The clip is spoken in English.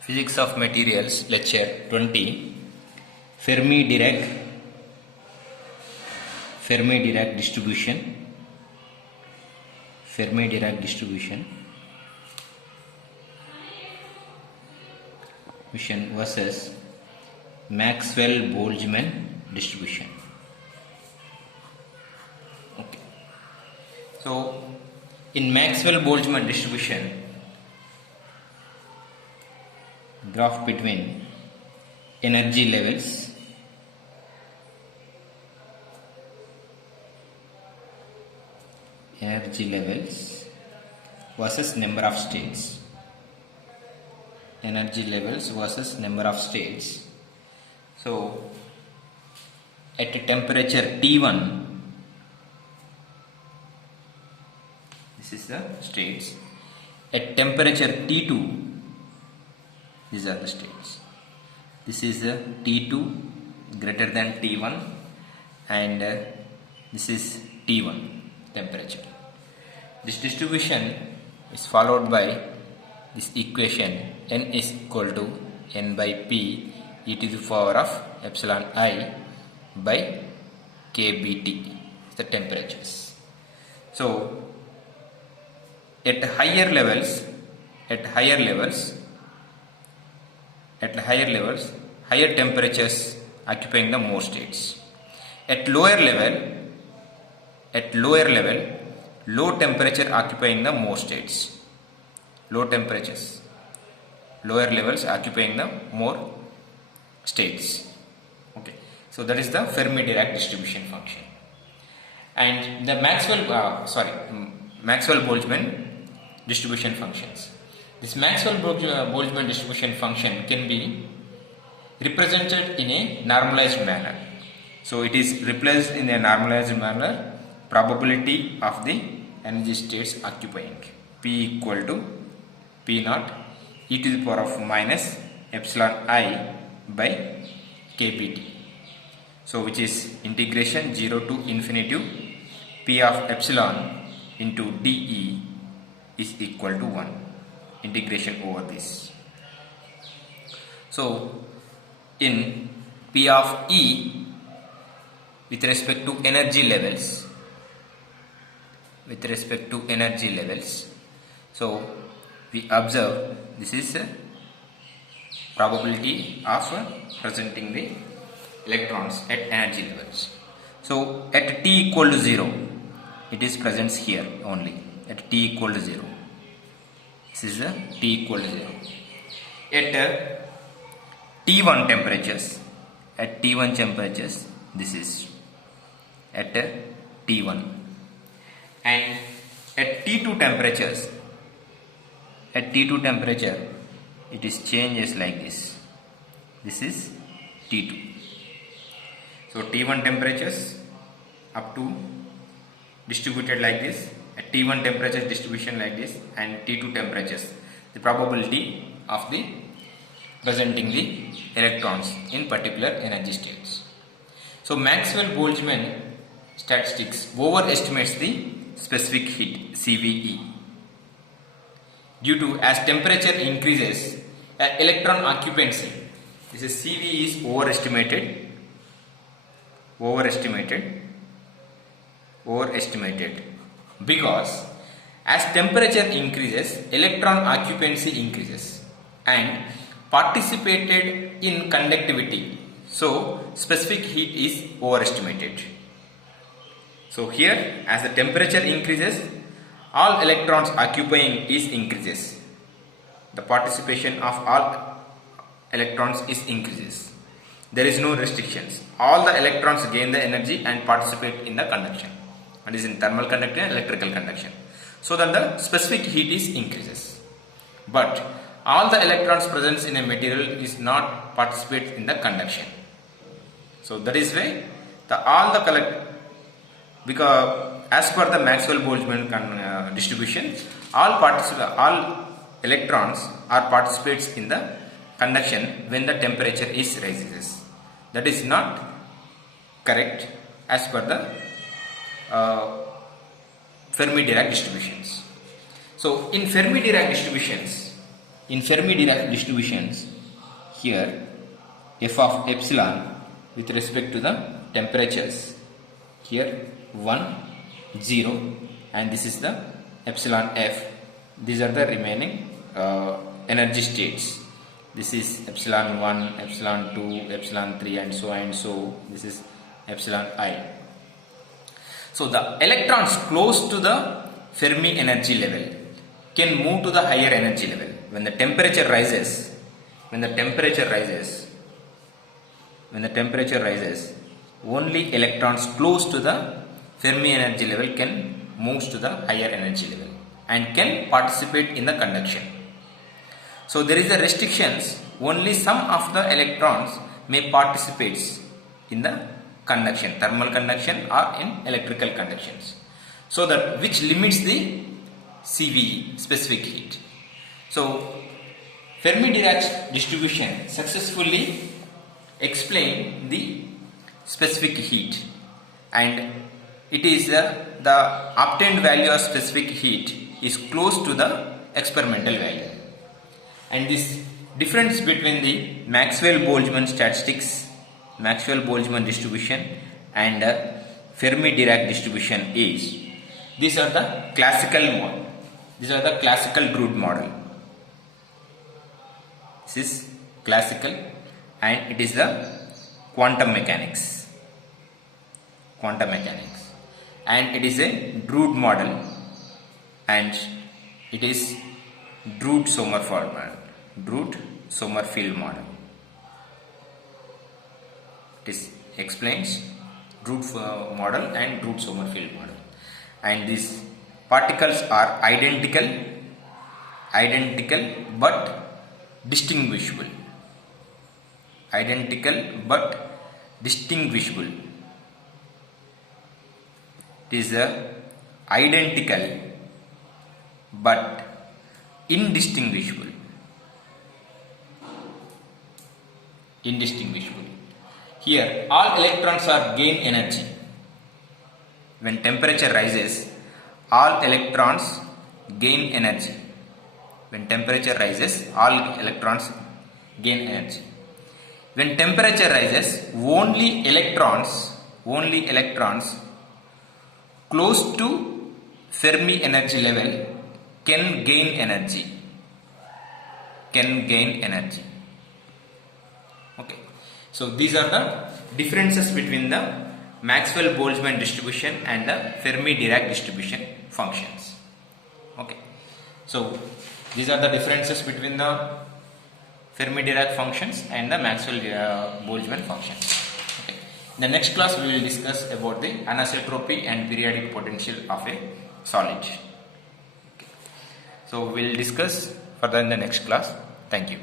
Physics of Materials, Lecture 20, Fermi-Dirac distribution versus Maxwell-Boltzmann distribution. Okay. So, in Maxwell-Boltzmann distribution, graph between energy levels versus number of states. Energy levels versus number of states. So, at a temperature T1, this is the states. At temperature T2, these are the states. This is T2 greater than T1 and this is T1 temperature. This distribution is followed by this equation: N is equal to N by P e to the power of epsilon I by kBT, the temperatures. So at higher levels, higher temperatures occupying the more states. At lower level, low temperature occupying the more states. Lower levels occupying the more states. Okay, so that is the Fermi-Dirac distribution function. And the Maxwell-Boltzmann distribution functions. This Maxwell-Boltzmann distribution function can be represented in a normalized manner. So it is replaced in a normalized manner probability of the energy states occupying P equal to P naught e to the power of minus epsilon I by kBT. So which is integration 0 to infinity P of epsilon into dE is equal to 1. Integration over this. So in P of E with respect to energy levels, so we observe this is a probability of presenting the electrons at energy levels. So at T equal to 0, it is present here only at T equal to 0. This is the T equal to 0. At T1 temperatures, this is at T1. And at T2 temperatures, it is changes like this. This is T2. So T1 temperatures up to distributed like this. At T1 temperature distribution like this, and T2 temperatures, the probability of the presenting the electrons in particular energy states. So Maxwell-Boltzmann statistics overestimates the specific heat CVE due to as temperature increases electron occupancy. This is CVE is overestimated because as temperature increases electron occupancy increases and participated in conductivity, so specific heat is overestimated. So here as the temperature increases all electrons occupying is increases, the participation of all electrons is increases. There is no restrictions. All the electrons gain the energy and participate in the conduction. That is in thermal conduction and electrical conduction. So then the specific heat is increases. But all the electrons present in a material is not participate in the conduction. So that is why because as per the Maxwell-Boltzmann distribution, all electrons are participates in the conduction when the temperature is rises. That is not correct as per the Fermi-Dirac distributions. So in Fermi-Dirac distributions, in Fermi-Dirac distributions, here f of epsilon with respect to the temperatures, here 1, 0, and this is the epsilon f. These are the remaining energy states. This is epsilon 1, epsilon 2, epsilon 3, and so on and so. This is epsilon I. So the electrons close to the Fermi energy level can move to the higher energy level. When the temperature rises, only electrons close to the Fermi energy level can move to the higher energy level and can participate in the conduction. So there is a restrictions, only some of the electrons may participate in the conduction, thermal conduction or in electrical conductions. So that which limits the CVE, specific heat. So Fermi-Dirac distribution successfully explain the specific heat, and it is the obtained value of specific heat is close to the experimental value. And this difference between the Maxwell-Boltzmann statistics, Maxwell-Boltzmann distribution and Fermi-Dirac distribution is, these are the classical model. These are the classical Drude model. This is classical, and it is the quantum mechanics. And it is a Drude model, and it is Drude-Sommerfeld model. This explains Drude model and Drude-Sommerfeld model. And these particles are identical but distinguishable. It is identical but indistinguishable. Here all electrons are gain energy. When temperature rises, all electrons gain energy. When temperature rises, all electrons gain energy. When temperature rises, only electrons close to Fermi energy level can gain energy. Okay. So these are the differences between the Maxwell-Boltzmann distribution and the Fermi-Dirac distribution functions. Okay. So these are the differences between the Fermi-Dirac functions and the Maxwell-Boltzmann functions. Okay. In the next class we will discuss about the anisotropy and periodic potential of a solid. Okay. So we will discuss further in the next class. Thank you.